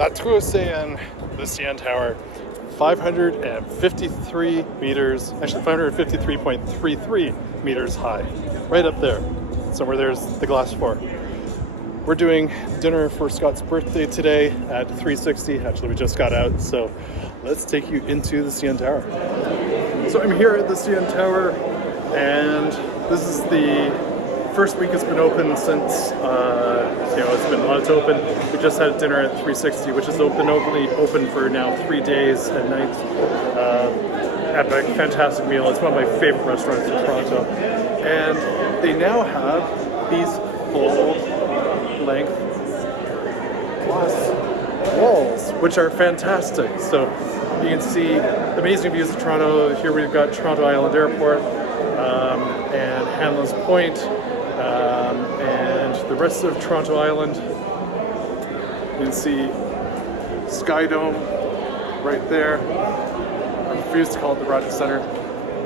That's what I was saying. The CN Tower, 553 meters, actually 553.33 meters high, right up there. So where there's the glass floor. We're doing dinner for Scott's birthday today at 360. Actually, we just got out, so let's take you into the CN Tower. So I'm here at the CN Tower, and this is the first week it's been open since, it's been allowed to open. We just had dinner at 360, which has been only open for now 3 days at night. Had a fantastic meal. It's one of my favorite restaurants in Toronto. And they now have these full-length glass walls, which are fantastic. So you can see amazing views of Toronto. Here we've got Toronto Island Airport and Hanlon's Point. And the rest of Toronto Island, you can see Sky Dome right there. I refuse to call it the Rogers Centre,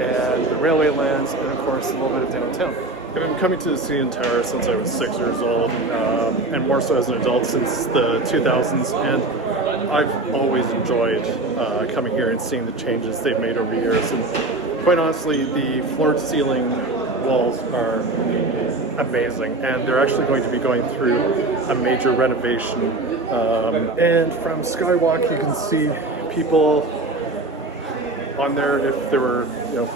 and the railway lands, and of course a little bit of downtown. I've been coming to the CN Tower since I was 6 years old, and more so as an adult since the 2000s, and I've always enjoyed coming here and seeing the changes they've made over the years. And quite honestly, the floor-to-ceiling walls are amazing, and they're actually going to be going through a major renovation. And from Skywalk, you can see people on there if there were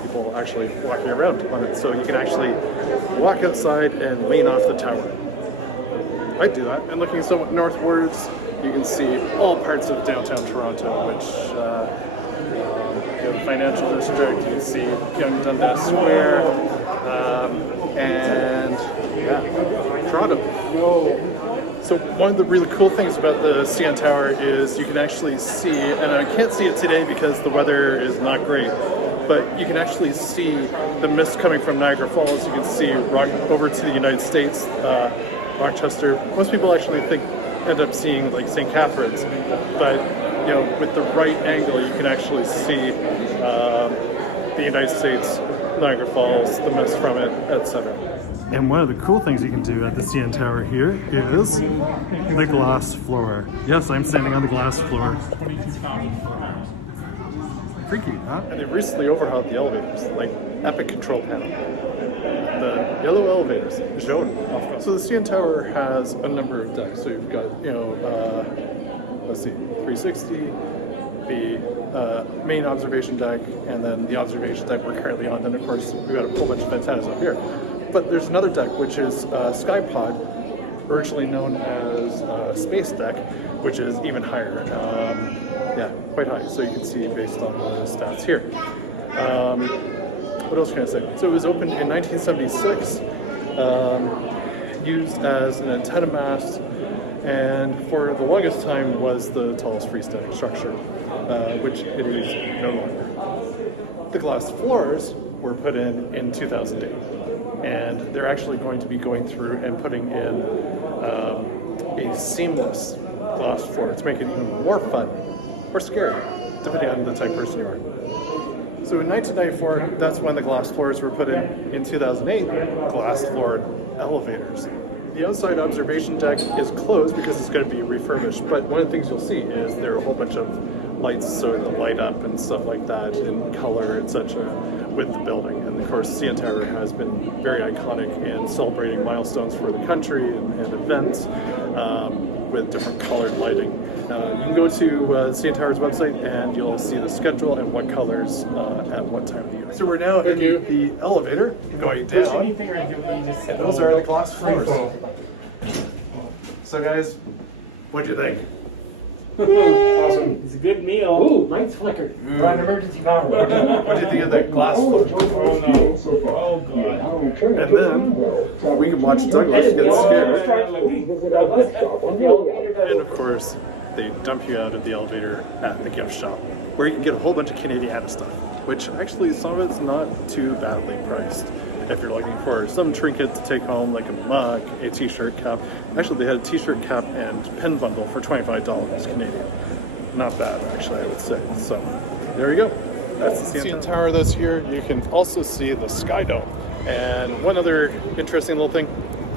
people actually walking around on it. So you can actually walk outside and lean off the tower. I do that. And looking somewhat northwards, you can see all parts of downtown Toronto, which the financial district. You can see Young Dundas Square, and Toronto. So one of the really cool things about the CN Tower is you can actually see, and I can't see it today because the weather is not great, but you can actually see the mist coming from Niagara Falls. You can see over to the United States, Rochester. Most people actually end up seeing like St. Catharines, but with the right angle, you can actually see the United States, Niagara Falls, the mist from it, etc. And one of the cool things you can do at the CN Tower here is the glass floor. Yes, I'm standing on the glass floor. Freaky, huh? And they recently overhauled the elevators, like epic control panel. The yellow elevators, jaune. So the CN Tower has a number of decks. So you've got, 360, the main observation deck, and then the observation deck we're currently on. Then of course we've got a whole bunch of antennas up here. But there's another deck which is Skypod, originally known as Space Deck, which is even higher. Quite high. So you can see based on the stats here. What else can I say? So it was opened in 1976, used as an antenna mast, and for the longest time was the tallest freestanding structure, which it is no longer. The glass floors were put in 2008, and they're actually going to be going through and putting in a seamless glass floor to make it even more fun or scary, depending on the type of person you are. So in 1994, that's when the glass floors were put in. In 2008, glass floored elevators. The outside observation deck is closed because it's going to be refurbished, but one of the things you'll see is there are a whole bunch of lights so the light up and stuff like that in color, etc. with the building. And of course, CN Tower has been very iconic in celebrating milestones for the country and events with different colored lighting. You can go to CN Tower's website and you'll see the schedule and what colors at what time of the year. So we're now in the elevator going down, and those are the glass floors. So guys, what do you think? Awesome. It's a good meal. Ooh, lights flickered. We're on emergency power. What do you think of the glass floors? Oh no. Oh god. And then we can watch Douglas get scared. And of course, they dump you out of the elevator at the gift shop, where you can get a whole bunch of Canadiana stuff, which actually some of it's not too badly priced. If you're looking for some trinket to take home, like a mug, a t-shirt cap. Actually, they had a t-shirt cap and pen bundle for $25 Canadian. Not bad, actually, I would say. So, there you go. That's the CN Tower this year. You can also see the Sky Dome. And one other interesting little thing,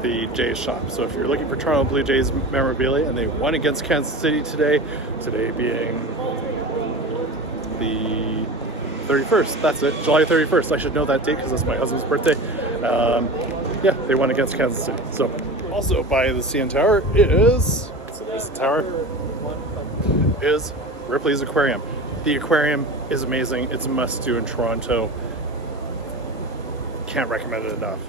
the Jays shop. So if you're looking for Toronto Blue Jays memorabilia and they won against Kansas City today being the 31st, that's it, July 31st. I should know that date because that's my husband's birthday. Yeah, they won against Kansas City. So also by the CN Tower is, so this tower is Ripley's Aquarium. The aquarium is amazing. It's a must-do in Toronto. Can't recommend it enough.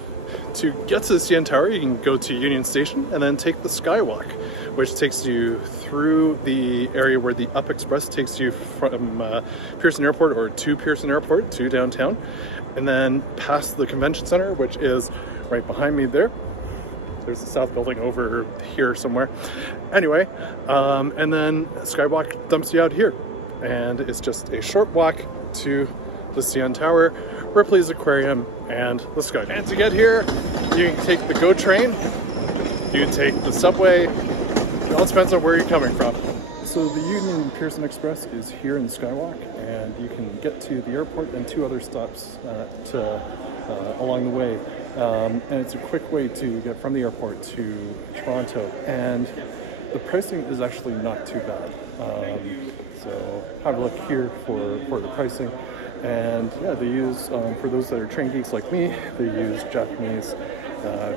To get to the CN Tower, you can go to Union Station and then take the Skywalk, which takes you through the area where the Up Express takes you from Pearson Airport or to Pearson Airport to downtown, and then past the Convention Center, which is right behind me there. There's the South Building over here somewhere. Anyway, and then Skywalk dumps you out here. And it's just a short walk to the CN Tower, Ripley's Aquarium, and the Sky. And to get here, you can take the GO train, you can take the subway. It all depends on where you're coming from. So the Union Pearson Express is here in the Skywalk, and you can get to the airport and 2 other stops along the way. And it's a quick way to get from the airport to Toronto, and the pricing is actually not too bad. So have a look here for the pricing. And yeah, they use, for those that are train geeks like me, they use Japanese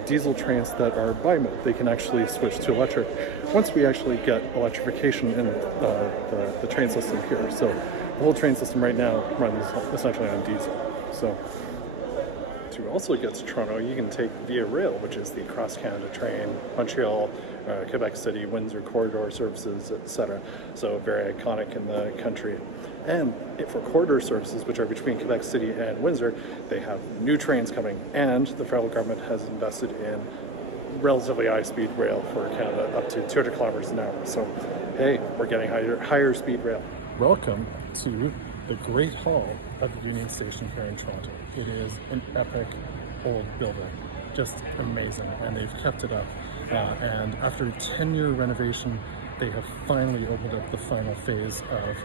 diesel trains that are bi-mode. They can actually switch to electric once we actually get electrification in the train system here. So the whole train system right now runs essentially on diesel. So to also get to Toronto, you can take Via Rail, which is the Cross Canada train, Montreal, Quebec City, Windsor corridor services, etc. So very iconic in the country. And for corridor services, which are between Quebec City and Windsor, they have new trains coming, and the federal government has invested in relatively high-speed rail for Canada, up to 200 kilometers an hour. So, hey, we're getting higher speed rail. Welcome to the Great Hall of the Union Station here in Toronto. It is an epic old building, just amazing, and they've kept it up. And after a 10-year renovation, they have finally opened up the final phase of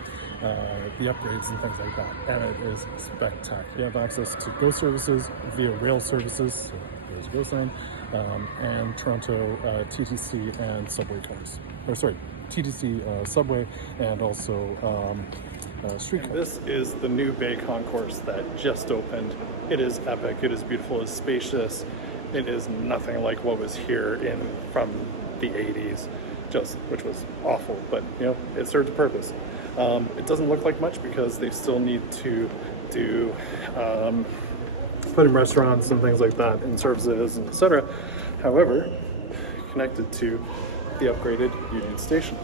the upgrades and things like that, and it is spectacular. You have access to GO services, Via Rail services, so there's a GO sign, and Toronto TTC and subway cars. Or sorry, TTC subway and also streetcar. This is the new Bay Concourse that just opened. It is epic, it is beautiful, it is spacious. It is nothing like what was here from the 80s, which was awful, but you know, it served a purpose. It doesn't look like much because they still need to do put in restaurants and things like that and services and etc. However, connected to the upgraded Union Station.